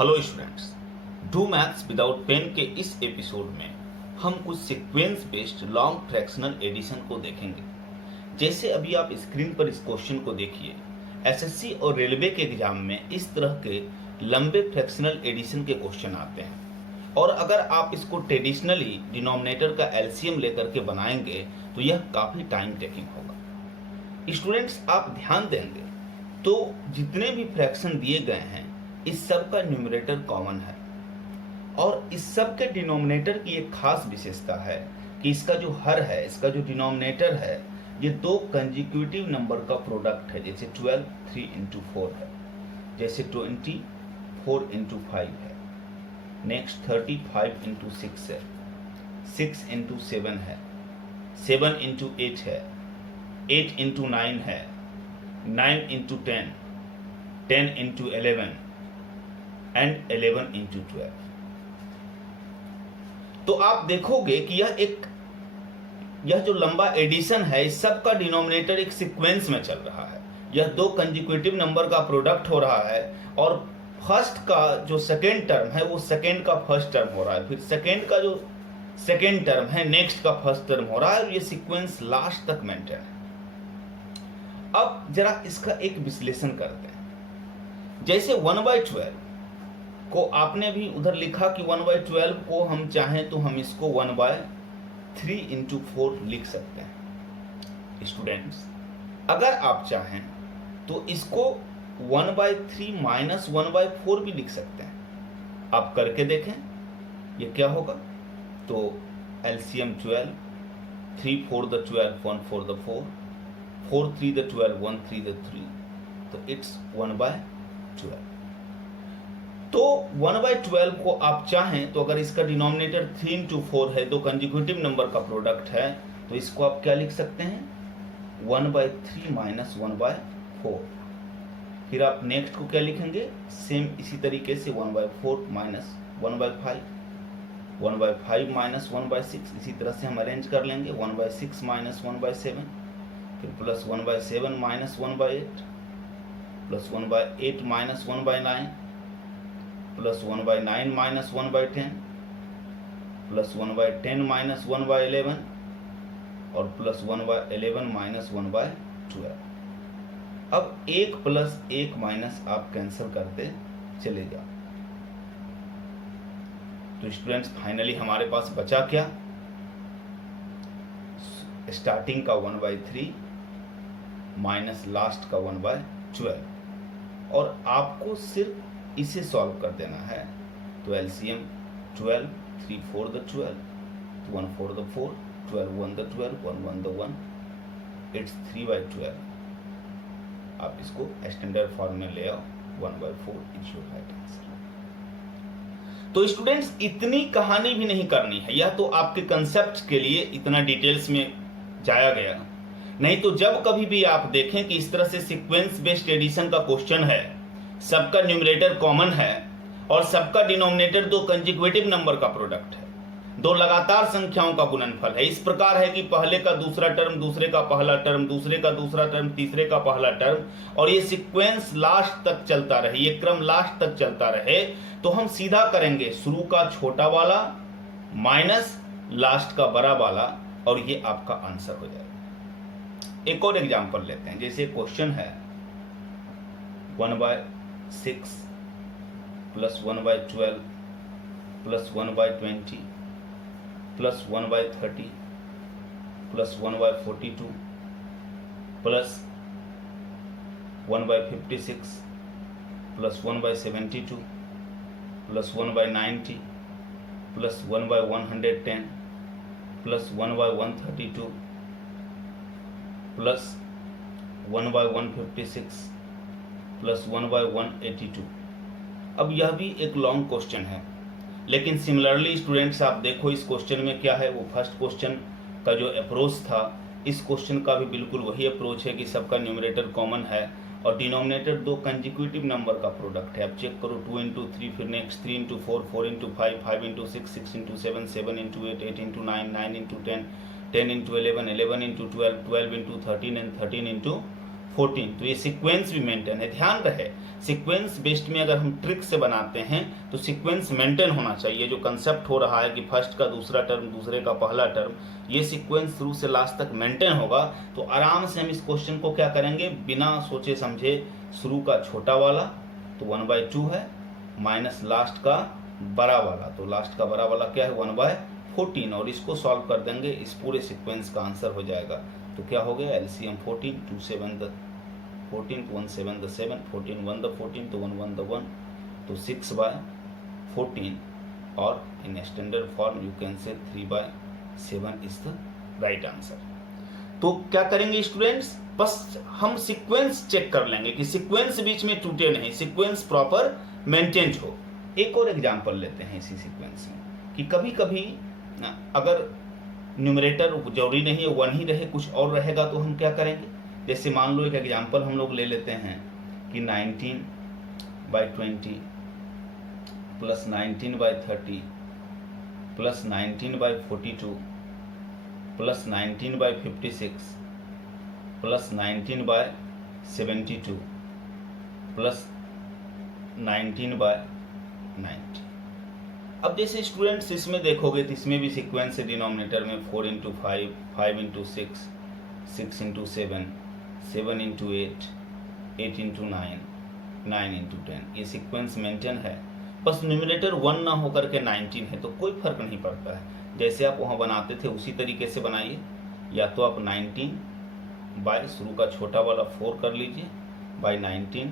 Hello students, do maths without pen के इस episode में हम कुछ sequence based long fractional addition को देखेंगे। जैसे अभी आप स्क्रीन पर इस क्वेश्चन को देखिए, एसएससी और रेलवे के एग्जाम में इस तरह के लंबे फ्रैक्शनल एडिशन के क्वेश्चन आते हैं और अगर आप इसको ट्रेडिशनली डिनोमिनेटर का एलसीएम लेकर के बनाएंगे तो यह काफ़ी टाइम टेकिंग होगा। स्टूडेंट्स, आप ध्यान देंगे तो जितने भी फ्रैक्शन दिए गए हैं इस सब का न्यूमरेटर कॉमन है और इस सब के डिनोमिनेटर की एक खास विशेषता है कि इसका जो हर है, इसका जो डिनोमिनेटर है, ये दो कंजिक्यूटिव नंबर का प्रोडक्ट है। जैसे 12 3 इंटू 4 है, जैसे 20 4 इंटू 5 है, नेक्स्ट 35 इंटू 6 है, 6 इंटू 7 है, 7 इंटू 8 है, 8 इंटू 9 है, 9 इंटू 10, 10 इंटू 11 एंड 11 इंटू 12। तो आप देखोगे कि यह जो लंबा एडिशन है इस सब का डिनोमिनेटर एक सीक्वेंस में चल रहा है। यह दो कंजिक्यूटिव नंबर का प्रोडक्ट हो रहा है और फर्स्ट का जो सेकेंड टर्म है वो सेकेंड का फर्स्ट टर्म हो रहा है, फिर सेकेंड का जो सेकेंड टर्म है नेक्स्ट का फर्स्ट टर्म हो रहा है और ये सीक्वेंस लास्ट तक मेंटेन है। अब जरा इसका एक विश्लेषण करते हैं। जैसे 1/12 को आपने भी उधर लिखा कि 1/12 को हम चाहें तो हम इसको 1/3 इंटू 4 लिख सकते हैं। स्टूडेंट्स, अगर आप चाहें तो इसको 1/3 माइनस 1/4 भी लिख सकते हैं। आप करके देखें ये क्या होगा। तो LCM 12, 3 4 the 12, 1 4 the 4, 4 3 the 12, 1 3 the 3, तो इट्स 1/12। तो 1/12 को आप चाहें तो अगर इसका डिनोमिनेटर 3 इंटू 4 है, दो कंजिक्यूटिव नंबर का प्रोडक्ट है, तो इसको आप क्या लिख सकते हैं 1/3 माइनस 1/4। फिर आप नेक्स्ट को क्या लिखेंगे, सेम इसी तरीके से 1/4 माइनस 1/5, 1/5 माइनस 1/6, इसी तरह से हम अरेंज कर लेंगे 1/6 माइनस 1/7, फिर plus 1/7 minus 1/8, plus 1/8 minus 1/9, plus 1/9 minus 1/10, plus 1/10 minus 1/11 और प्लस 1/11 माइनस 1/12। अब 1 प्लस 1 माइनस आप कैंसिल करते चले जाओ। तो स्टूडेंट्स, फाइनली हमारे पास बचा क्या, स्टार्टिंग का 1/3 माइनस लास्ट का 1/12 और आपको सिर्फ इसे सॉल्व कर देना है। तो LCM 12, 3 4 the 12, 1 4 the 4, 12 1 the 12, 1 1 the 1, it's 3/12। आप इसको स्टैंडर्ड फॉर्म में ले आओ, 1/4 इज योर राइट आंसर। तो स्टूडेंट्स, इतनी कहानी भी नहीं करनी है, यह तो आपके कंसेप्ट के लिए इतना डिटेल्स में जाया गया। नहीं तो जब कभी भी आप देखें कि इस तरह से सीक्वेंस बेस्ड एडिशन का क्वेश्चन है, सबका न्यूमरेटर कॉमन है और सबका डिनोमिनेटर दो कंजिक्यूटिव नंबर का प्रोडक्ट है, दो लगातार संख्याओं का गुणनफल है। इस प्रकार है कि पहले का दूसरा टर्म, दूसरे का पहला टर्म, दूसरे का दूसरा टर्म, तीसरे का पहला टर्म, और ये सीक्वेंस लास्ट तक चलता रहे, ये क्रम लास्ट तक चलता रहे, तो हम सीधा करेंगे शुरू का छोटा वाला माइनस लास्ट का बड़ा वाला और ये आपका आंसर हो जाएगा। एक और एग्जांपल लेते हैं। जैसे क्वेश्चन है 1/6 plus 1/12 plus 1/20 plus 1/30 plus 1/42 plus 1/56 plus 1/72 plus 1/90 plus 1/110 plus 1/132 plus 1/156 plus 1/182। अब यह भी एक लॉन्ग क्वेश्चन है, लेकिन सिमिलरली स्टूडेंट्स आप देखो इस क्वेश्चन में क्या है। वो फर्स्ट क्वेश्चन का जो अप्रोच था, इस क्वेश्चन का भी बिल्कुल वही अप्रोच है कि सबका न्यूमरेटर कॉमन है और डिनोमिनेटर दो कंजिक्यूटिव नंबर का प्रोडक्ट है। अब चेक करो 2 इंटू 3, फिर next 3 into 4, 4 into 5, 5 into 6, 6 into 7, 7 into 8, 8 into 9, 9 into 10, 10 into 11, 11 into 12, 12 into 13 and 13 into 14, तो ये सीक्वेंस भी मेंटेन है। ध्यान रहे सीक्वेंस बेस्ड में अगर हम ट्रिक से बनाते हैं तो सीक्वेंस मेंटेन होना चाहिए। जो कंसेप्ट हो रहा है कि फर्स्ट का दूसरा टर्म, दूसरे का पहला टर्म, ये सीक्वेंस शुरू से लास्ट तक मेंटेन होगा तो आराम से हम इस क्वेश्चन को क्या करेंगे, बिना सोचे समझे शुरू का छोटा वाला तो 1/2 है, माइनस लास्ट का बड़ा वाला, तो लास्ट का बड़ा वाला क्या है 1/14, और इसको सॉल्व कर देंगे, इस पूरे सीक्वेंस का आंसर हो जाएगा। तो क्या हो गया, एलसीएम 14, 2 7 द 14, 1 7 द 7, 14 1 द 14, तो 1 1 द 1, तो 6/14, और in standard form you can say 3/7 is the right answer. तो क्या करेंगे स्टूडेंट्स, बस हम सीक्वेंस चेक कर लेंगे कि सीक्वेंस बीच में टूटे नहीं, सीक्वेंस प्रॉपर मेंटेन हो। एक और एग्जांपल लेते हैं इसी सीक्वेंस में कि कभी कभी अगर न्यूमरेटर जरूरी नहीं है 1 ही रहे, कुछ और रहेगा तो हम क्या करेंगे, जैसे मान लो एक एग्जांपल हम लोग ले लेते हैं कि 19/20 plus 19/30 plus 19/42 plus 19/56 plus 19/72 plus 19/90। अब जैसे स्टूडेंट्स इसमें देखोगे तो इसमें भी सीक्वेंस है, डिनोमिनेटर में 4 × 5, 5 × 6, 6 × 7, 7 × 8, 8 × 9, 9 × 10, ये सीक्वेंस मेंटेन है। बस न्यूमरेटर 1 ना होकर के 19 है तो कोई फर्क नहीं पड़ता है, जैसे आप वहाँ बनाते थे उसी तरीके से बनाइए। या तो आप 19 बाय शुरू का छोटा वाला 4 कर लीजिए, बाय 19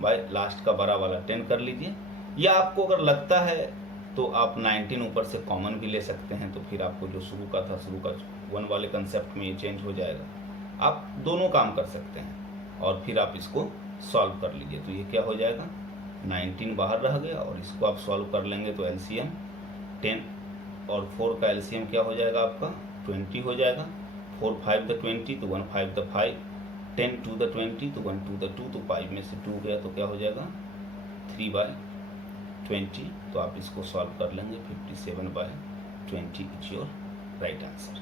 बाय लास्ट का बड़ा वाला 10 कर लीजिए, या आपको अगर लगता है तो आप 19 ऊपर से कॉमन भी ले सकते हैं, तो फिर आपको जो शुरू का था, शुरू का 1 वाले कंसेप्ट में ये चेंज हो जाएगा। आप दोनों काम कर सकते हैं और फिर आप इसको सॉल्व कर लीजिए। तो ये क्या हो जाएगा, 19 बाहर रह गया और इसको आप सॉल्व कर लेंगे तो एलसीएम 10 और 4 का एलसीएम क्या हो जाएगा आपका 20 हो जाएगा। 4 5 द 20 तो 1 5 द 5, 10 2 द 20 तो 1 2 द 2, तो 5 में से 2 गया तो क्या हो जाएगा 3/20, तो आप इसको सॉल्व कर लेंगे 57/20 इज योर राइट आंसर।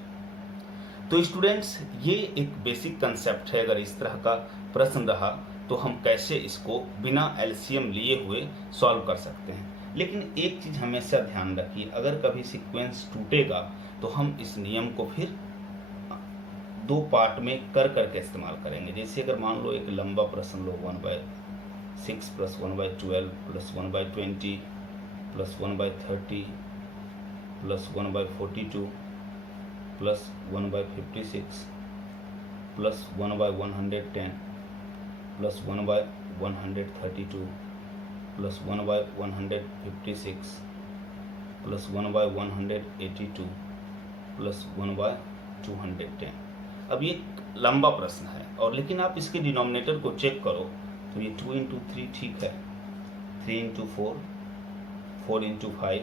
तो स्टूडेंट्स ये एक बेसिक कंसेप्ट है, अगर इस तरह का प्रश्न रहा तो हम कैसे इसको बिना एलसीएम लिए हुए सॉल्व कर सकते हैं। लेकिन एक चीज़ हमेशा ध्यान रखिए, अगर कभी सीक्वेंस टूटेगा तो हम इस नियम को फिर 2 पार्ट में कर करके इस्तेमाल करेंगे। जैसे अगर मान लो एक लंबा प्रश्न लो 1/6 plus 1/12 plus 1/20 plus 1/30 plus 1/42 plus 1/56 plus 1/110 plus 1/132 plus 1/156 plus 1/182 plus 1/210। अब ये लंबा प्रश्न है और लेकिन आप इसके डिनोमिनेटर को चेक करो तो ये 2 × 3 ठीक है, 3 × 4, 4 × 5,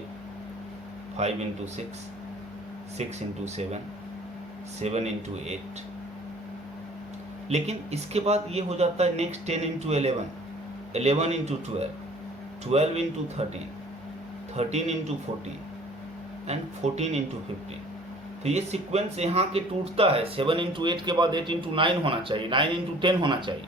5 × 6, 6 × 7, 7 × 8। लेकिन इसके बाद ये हो जाता है नेक्स्ट 10 × 11, 11 × 12, 12 × 13, 13 × 14 एंड 14 × 15। तो ये सीक्वेंस यहाँ के टूटता है, 7 × 8 के बाद 8 × 9 होना चाहिए, 9 × 10 होना चाहिए।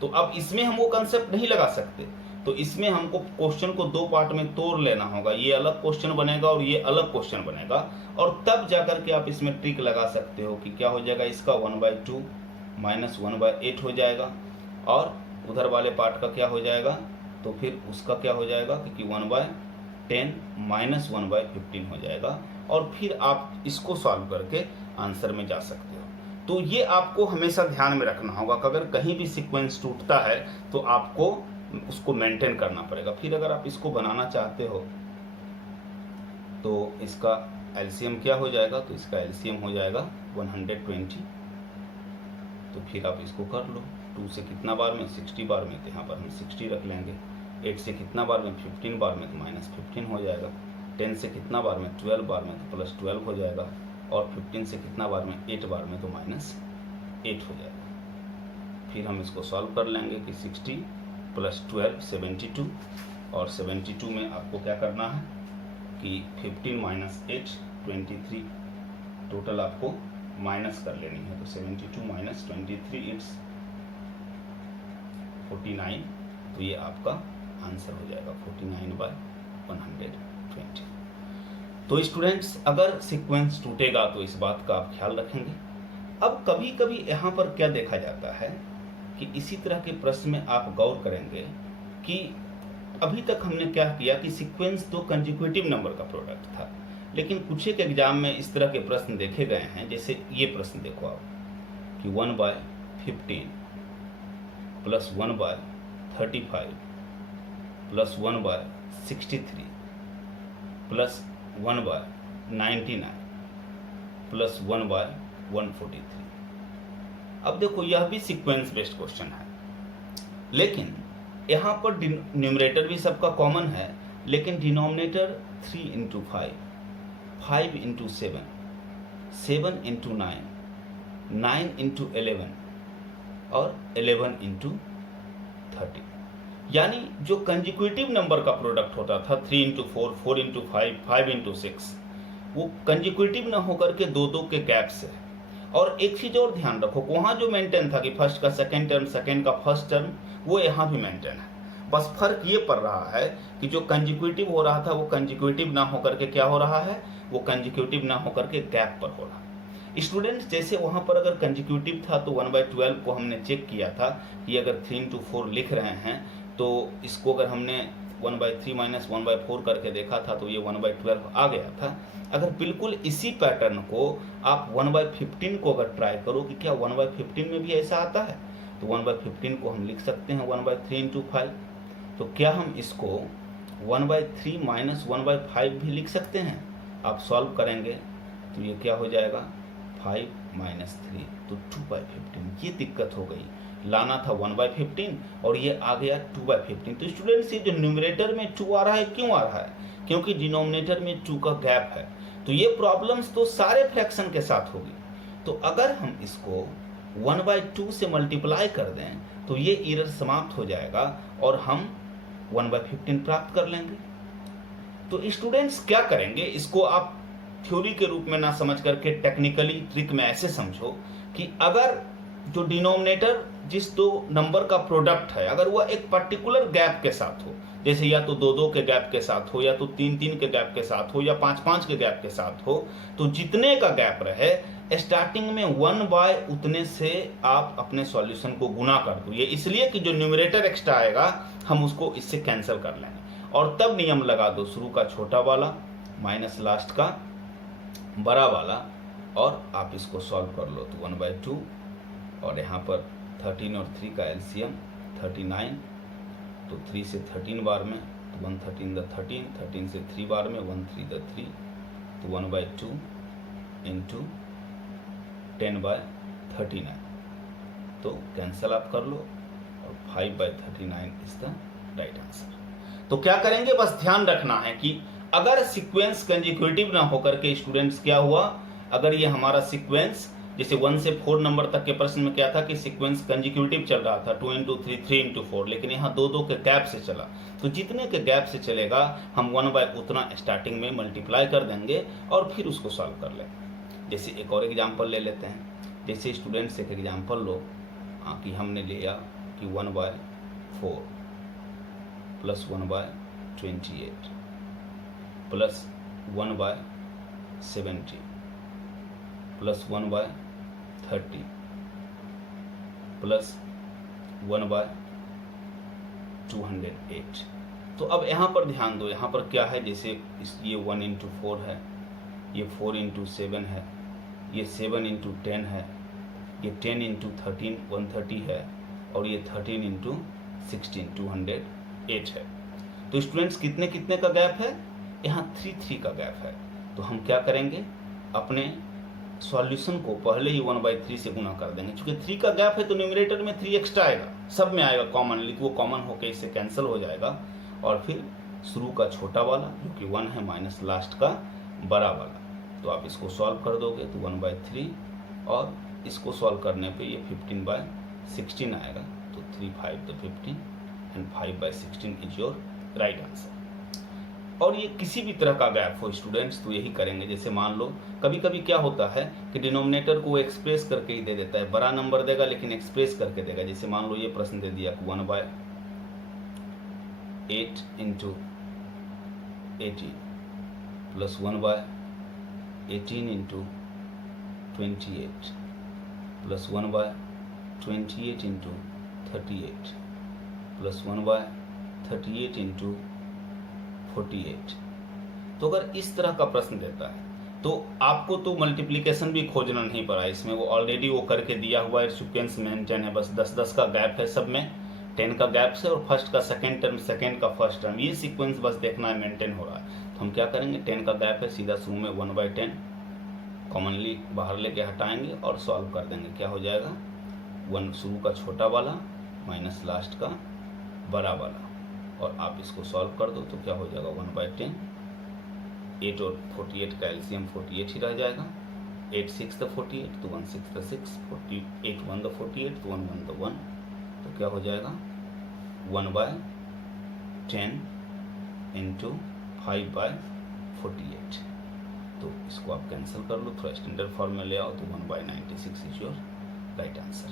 तो अब इसमें हम वो कंसेप्ट नहीं लगा सकते, तो इसमें हमको क्वेश्चन को 2 पार्ट में तोड़ लेना होगा। ये अलग क्वेश्चन बनेगा और ये अलग क्वेश्चन बनेगा, और तब जाकर के आप इसमें ट्रिक लगा सकते हो कि क्या हो जाएगा, इसका 1/2 माइनस 1/8 हो जाएगा और उधर वाले पार्ट का क्या हो जाएगा, तो फिर उसका क्या हो जाएगा क्योंकि 1/10 माइनस 1/15 हो जाएगा, और फिर आप इसको सॉल्व करके आंसर में जा सकते हो। तो ये आपको हमेशा ध्यान में रखना होगा कि अगर कहीं भी सीक्वेंस टूटता है तो आपको उसको मेंटेन करना पड़ेगा। फिर अगर आप इसको बनाना चाहते हो तो इसका एलसीएम क्या हो जाएगा, तो इसका एलसीएम हो जाएगा 120। तो फिर आप इसको कर लो, 2 से कितना बार में 60 बार में, तो यहाँ पर हम 60 रख लेंगे। 8 से कितना बार में 15 बार में, तो -15 हो जाएगा। 10 से कितना बार में 12 बार में, तो +12 हो जाएगा। और 15 से कितना बार में 8 बार में, तो -8 हो जाएगा। फिर हम इसको सॉल्व कर लेंगे कि 60 + 12 72, और 72 में आपको क्या करना है कि 15 - 8 23 टोटल आपको माइनस कर लेनी है। तो 72 - 23 इट्स 49, तो ये आपका आंसर हो जाएगा 49/120। तो स्टूडेंट्स, अगर सीक्वेंस टूटेगा तो इस बात का आप ख्याल रखेंगे। अब कभी कभी यहाँ पर क्या देखा जाता है कि इसी तरह के प्रश्न में आप गौर करेंगे कि अभी तक हमने क्या किया कि सीक्वेंस दो कंजिक्यूटिव नंबर का प्रोडक्ट था, लेकिन कुछ एक एग्जाम में इस तरह के प्रश्न देखे गए हैं। जैसे ये प्रश्न देखो आप कि 1/15 प्लस 1/35 प्लस 1/63 प्लस 1/99 प्लस 1/143। अब देखो यह भी सीक्वेंस बेस्ड क्वेश्चन है, लेकिन यहाँ पर न्यूमरेटर भी सबका कॉमन है, लेकिन डिनोमिनेटर 3 × 5, 5 × 7, 7 × 9, 9 × 11 और 11 × 30। यानी जो कंजिक्यूटिव नंबर का प्रोडक्ट होता था 3 × 4, 4 × 5, 5 × 6, वो कंजिक्यूटिव ना होकर के दो दो के गैप से है। और एक चीज और ध्यान रखो, वहाँ जो मेंटेन था कि फर्स्ट का सेकेंड टर्म, सेकेंड का फर्स्ट टर्म, वो यहाँ भी मेंटेन है। बस फर्क ये पड़ रहा है कि जो कंजिक्यूटिव हो रहा था वो कंजिक्यूटिव ना होकर के क्या हो रहा है, वो कंजिक्यूटिव ना होकर के गैप पर हो रहा है। स्टूडेंट्स, जैसे वहाँ पर अगर कंजिक्यूटिव था तो 1/12 को हमने चेक किया था कि अगर 3 × 4 लिख रहे हैं तो इसको अगर हमने 1/3 - 1/4 करके देखा था तो ये 1/12 आ गया था। अगर बिल्कुल इसी पैटर्न को आप 1/15 को अगर ट्राई करो कि क्या 1/15 में भी ऐसा आता है, तो 1/15 को हम लिख सकते हैं 1/3 × 5। तो क्या हम इसको 1/3 - 1/5 भी लिख सकते हैं? आप सॉल्व करेंगे तो ये क्या हो जाएगा 5 - 3, तो 2/15। ये दिक्कत हो गई, लाना था 1/15 और ये आ गया 2/15। तो स्टूडेंट्स, ये जो न्यूमरेटर में 2 आ रहा है, क्यों आ रहा है? क्योंकि डिनोमिनेटर में 2 का गैप है। तो ये प्रॉब्लम्स तो सारे फ्रैक्शन के साथ होगी। तो अगर हम इसको 1/2 से मल्टीप्लाई कर दें तो ये एरर समाप्त हो जाएगा और हम 1/15 प्राप्त कर लेंगे। तो स्टूडेंट्स क्या करेंगे, इसको आप थ्योरी के रूप में ना समझ करके टेक्निकली ट्रिक में ऐसे समझो कि अगर जो डिनोमिनेटर जिस दो नंबर का प्रोडक्ट है, अगर वह एक पर्टिकुलर गैप के साथ हो, जैसे या तो 2-2 के गैप के साथ हो, या तो 3-3 के गैप के साथ हो, या 5-5 के गैप के साथ हो, तो जितने का गैप रहे स्टार्टिंग में 1/ उतने से आप अपने सॉल्यूशन को गुना कर दो। ये इसलिए कि जो न्यूमरेटर एक्स्ट्रा आएगा हम उसको इससे कैंसिल कर लेंगे और तब नियम लगा दो, शुरू का छोटा वाला माइनस लास्ट का बड़ा वाला, और आप इसको सॉल्व कर लो तो 1/2 और यहाँ पर 13 और 3 का एलसीएम 39, तो 3 से 13 बार में तो 113 × 13, 13 से 3 बार में 13 × 3, तो 1/2 × 10/39, तो कैंसल आप कर लो और 5/39 इज द राइट आंसर। तो क्या करेंगे, बस ध्यान रखना है कि अगर सीक्वेंस कंजिक्यूटिव ना होकर के स्टूडेंट्स क्या हुआ, अगर ये हमारा सीक्वेंस जैसे 1 से 4 नंबर तक के प्रश्न में क्या था कि सीक्वेंस कंजिक्यूटिव चल रहा था 2 × 3, 3 × 4, लेकिन यहाँ 2-2 के गैप से चला, तो जितने के गैप से चलेगा हम 1/ उतना स्टार्टिंग में मल्टीप्लाई कर देंगे और फिर उसको सॉल्व कर लेंगे। जैसे एक और एग्जाम्पल ले लेते हैं। जैसे स्टूडेंट्स एक एग्जाम्पल लो कि हमने लिया कि 1/4 प्लस 1/28 प्लस 1/70 प्लस 1/30 प्लस 1/208। तो अब यहाँ पर ध्यान दो, यहाँ पर क्या है, जैसे ये 1 × 4 है, ये 4 × 7 है, ये 7 × 10 है, ये 10 × 13 130 है, और ये 13 × 16 208 है। तो स्टूडेंट्स कितने कितने का गैप है, यहाँ 3 का गैप है। तो हम क्या करेंगे, अपने सॉल्यूशन को पहले ही 1/3 से गुना कर देंगे। क्योंकि 3 का गैप है तो न्यूमरेटर में 3 एक्स्ट्रा आएगा, सब में आएगा कॉमनली, वो कॉमन होकर इससे कैंसिल हो जाएगा। और फिर शुरू का छोटा वाला जो कि 1 है माइनस लास्ट का बड़ा वाला, तो आप इसको सॉल्व कर दोगे तो 1/3, और इसको सॉल्व करने पे ये 15/16 आएगा। तो 3 5 15 and 5/16 is your right answer. और ये किसी भी तरह का गैप हो स्टूडेंट्स तो यही करेंगे। जैसे मान लो कभी कभी क्या होता है कि डिनोमिनेटर को एक्सप्रेस करके ही दे देता है, बड़ा नंबर देगा लेकिन एक्सप्रेस करके देगा। जैसे मान लो ये प्रश्न दे दिया 1/8 into 18 plus 1/18 into 28 plus 1/28 into 38 plus 1/38 into 48। तो अगर इस तरह का प्रश्न देता है तो आपको तो मल्टीप्लिकेशन भी खोजना नहीं पड़ा, इसमें वो ऑलरेडी वो करके दिया हुआ है, सीक्वेंस मेंटेन है, बस 10-10 का गैप है, सब में 10 का गैप है और फर्स्ट का सेकेंड टर्म, सेकेंड का फर्स्ट टर्म, ये सीक्वेंस बस देखना है मेंटेन हो रहा है। तो हम क्या करेंगे, 10 का गैप है, सीधा शुरू में 1/10 कॉमनली बाहर लेके हटाएंगे और सॉल्व कर देंगे। क्या हो जाएगा, 1 शुरू का छोटा वाला माइनस लास्ट का बड़ा वाला, और आप इसको सॉल्व कर दो तो क्या हो जाएगा 1/10। 8 और 48 का एलसीएम 48 ही रह जाएगा। 8 6 द 48 तो 1 6 द 6, 8 1 द 48 तो 1 1 द 1, तो क्या हो जाएगा 1/10 इंटू 5/48। तो इसको आप कैंसिल कर लो, थोड़ा स्टैंडर्ड फॉर्म में ले आओ तो 1/96 इज योर राइट आंसर।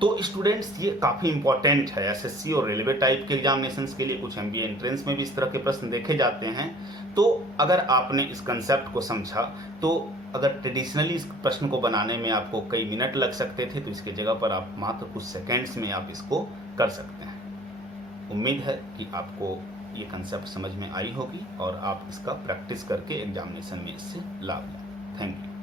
तो स्टूडेंट्स ये काफ़ी इंपॉर्टेंट है एसएससी और रेलवे टाइप के एग्जामिनेशंस के लिए, कुछ एमबीए एंट्रेंस में भी इस तरह के प्रश्न देखे जाते हैं। तो अगर आपने इस कंसेप्ट को समझा तो अगर ट्रेडिशनली इस प्रश्न को बनाने में आपको कई मिनट लग सकते थे तो इसके जगह पर आप मात्र कुछ सेकेंड्स में आप इसको कर सकते हैं। उम्मीद है कि आपको ये कंसेप्ट समझ में आई होगी और आप इसका प्रैक्टिस करके एग्जामिनेशन में इससे लाभ लें। Thank you.